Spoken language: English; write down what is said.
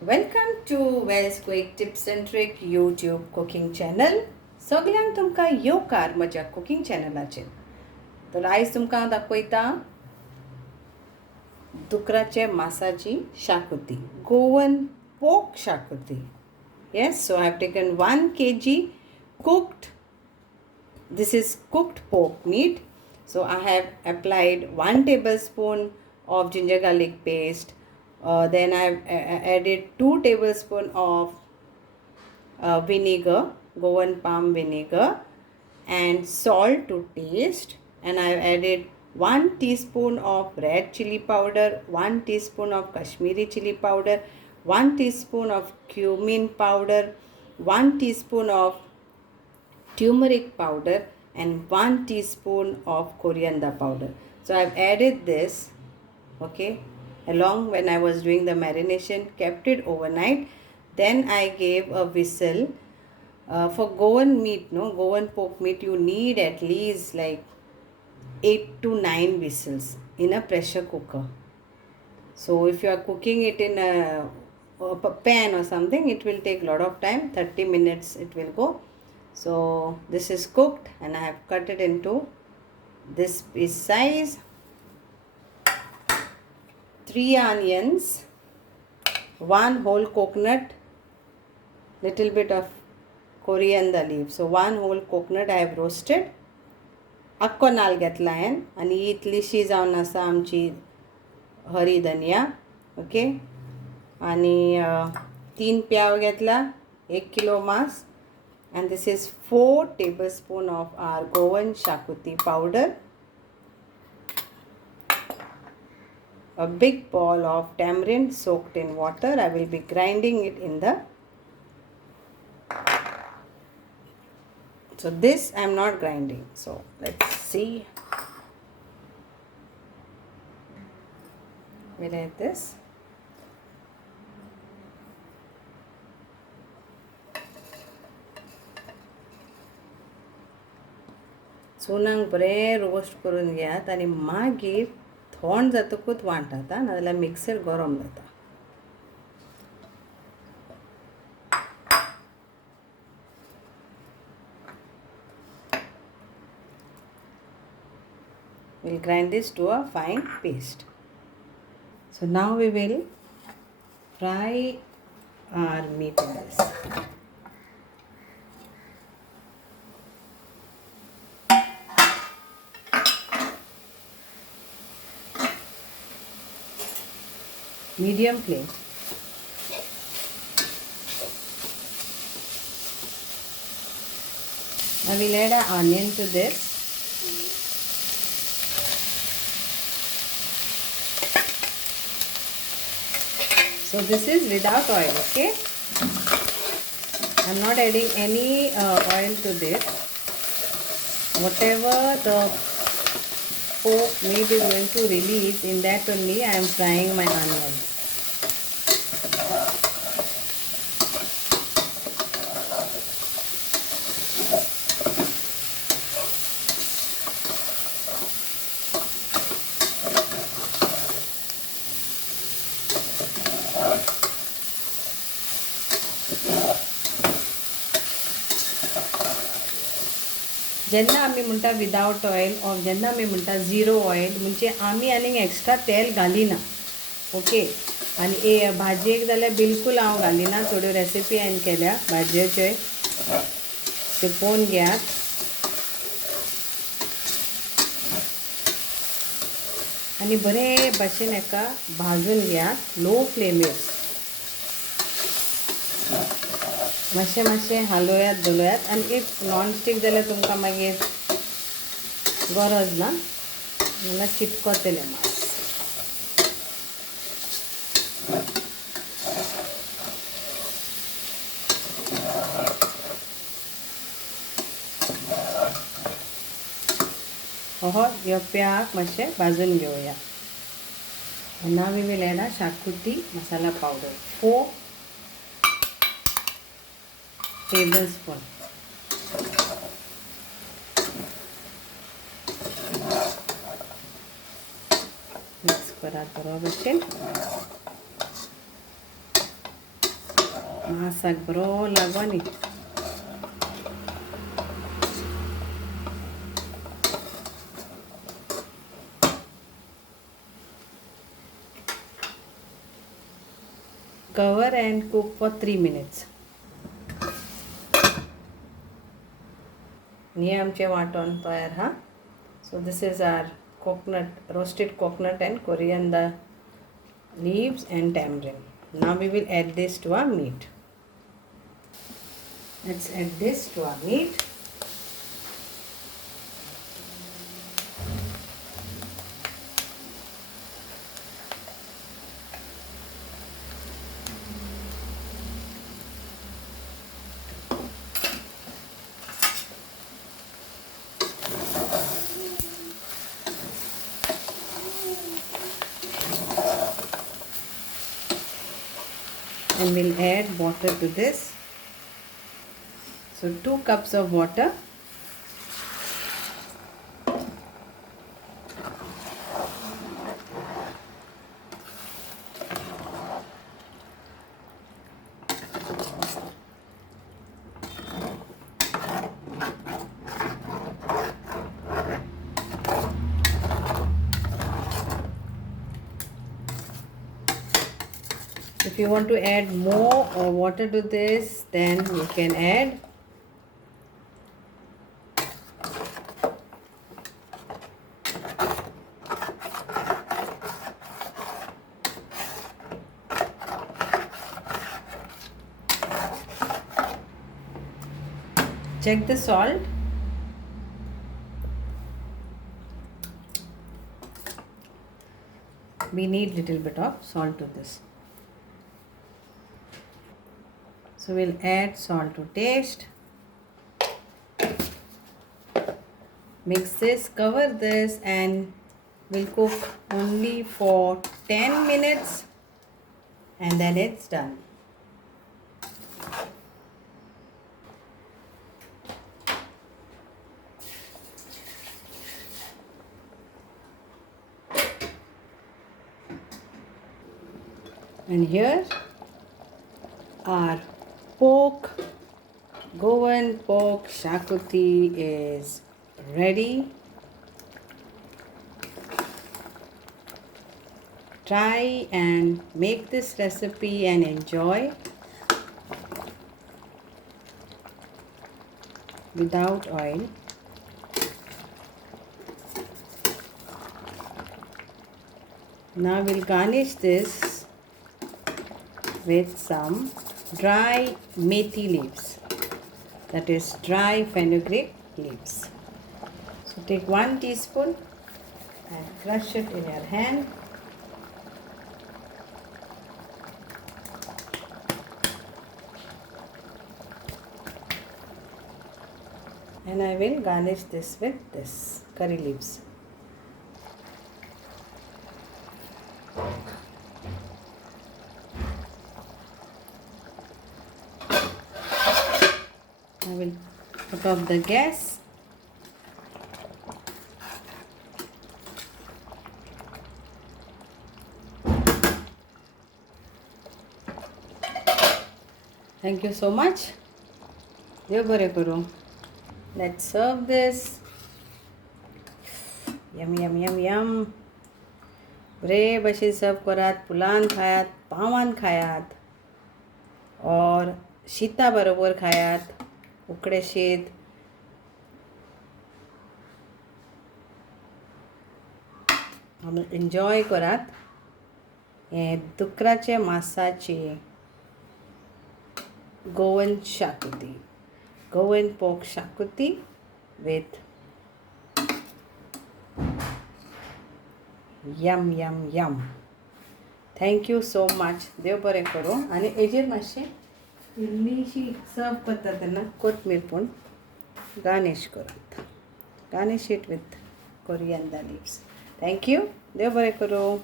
Welcome to Wells Quick Tips and Trick YouTube cooking channel. सगळ्यांक तुमकां येवकार म्हज्या कुकिंग चॅनलाचेर. तर आयज तुमकां दाखयता दुकराचे मासाची xacuti, Goan pork shakuti. Yes, so I have taken 1 kg cooked. This is cooked pork meat. So I have applied 1 tablespoon of ginger garlic paste. Then I have added 2 tablespoons of vinegar, Goan palm vinegar, and salt to taste. And I have added 1 teaspoon of red chili powder, 1 teaspoon of Kashmiri chili powder, 1 teaspoon of cumin powder, 1 teaspoon of turmeric powder, and 1 teaspoon of coriander powder. So I have added this, okay, along when I was doing the marination, kept it overnight. Then I gave a whistle. For Goan meat, no, Goan pork meat, you need at least like 8 to 9 whistles in a pressure cooker. So if you are cooking it in a pan or something, it will take a lot of time, 30 minutes it will go. So this is cooked and I have cut it into this piece size. 3 onions, 1 whole coconut, little bit of coriander leaves. So 1 whole coconut I have roasted. आख्खो नाल घेतला हांवें आनी इतलीशी जावन आसा आमची हरी धनिया, okay. आनी 3 प्याव घेतला, 1 kilo mass. And this is 4 tablespoons of our Goan Xacuti powder. A big ball of tamarind soaked in water. I will be grinding it in the. So this I am not grinding. So let's see. We'll add this. सुनांक बरें roast करून घेयात आनी मागीर थंड जातकूच वांटात, नाजाल्यार mixer गरम जाता. We'll grind this to a fine paste. So now we will fry our meat in this. Medium flame. I will add an onion to this. So this is without oil, okay? I am not adding any oil to this. Whatever the pork meat is going to release, in that only I am frying my onions. जेन्ना आमी म्हणटा without oil or जेन्ना आमी म्हणटा zero oil, म्हणजे आमी आनीक extra तेल घालिना, ओके. आनी भाजयेक जाल्यार बिलकूल हांव घालिना. थोड्यो रेसिपी हांवें केल्या भाजयेच्यो, ते पळोवन घेयात. आनी बरे भाशेन हेका भाजून घेयात लो फ्लेमीर. मातशें मातशें हालोयात धुलोयात. आनी इफ नॉन स्टीक जाल्यार तुमकां मागीर गरज ना, नाल्यार चिटकतलें मास. ह्यो प्याक मातशें भाजून घेवया. Now we will add a Xacuti Masala powder, 4 tablespoons. Mix करा बरो भशेन. मासाक बरो लागो न्ही. Cover and cook for 3 minutes. हे आमचे वांटण तयार हा. So this is our coconut, roasted coconut and coriander leaves and tamarind. Now we will add this to our meat. Let's add this to our meat. And we'll add water to this. So 2 cups of water. If you want to add more water to this, then you can add. Check the salt. We need little bit of salt to this. So we'll add salt to taste. Mix this, cover this, and we'll cook only for 10 minutes and then it's done. And here our Goan pork Xacuti is ready. Try and make this recipe and enjoy without oil. Now we'll garnish this with some dry methi leaves, that is dry fenugreek leaves. So take 1 teaspoon and crush it in your hand. And I will garnish this with this curry leaves. I will put off the gas. Thank you so much. देव बरें करूं. Let's serve this. Yum yum yum yum. बरे भशेन सर्व करात, पुलान खायात, पावान खायात और शीता बरोबर खायात. उकडे शीत. Enjoy Karat. Hey दुकराचे मासाचे Goan Xacuti, Goan pork Xacuti with yum yum yum. Thank you so much. देव बरें करूं. आनी हेजेर मातशें इल्लीशी सर्व करता तेन्ना कोथमीर पूण garnish Karat. Garnish it with coriander leaves. Thank you. देव बरें करूं.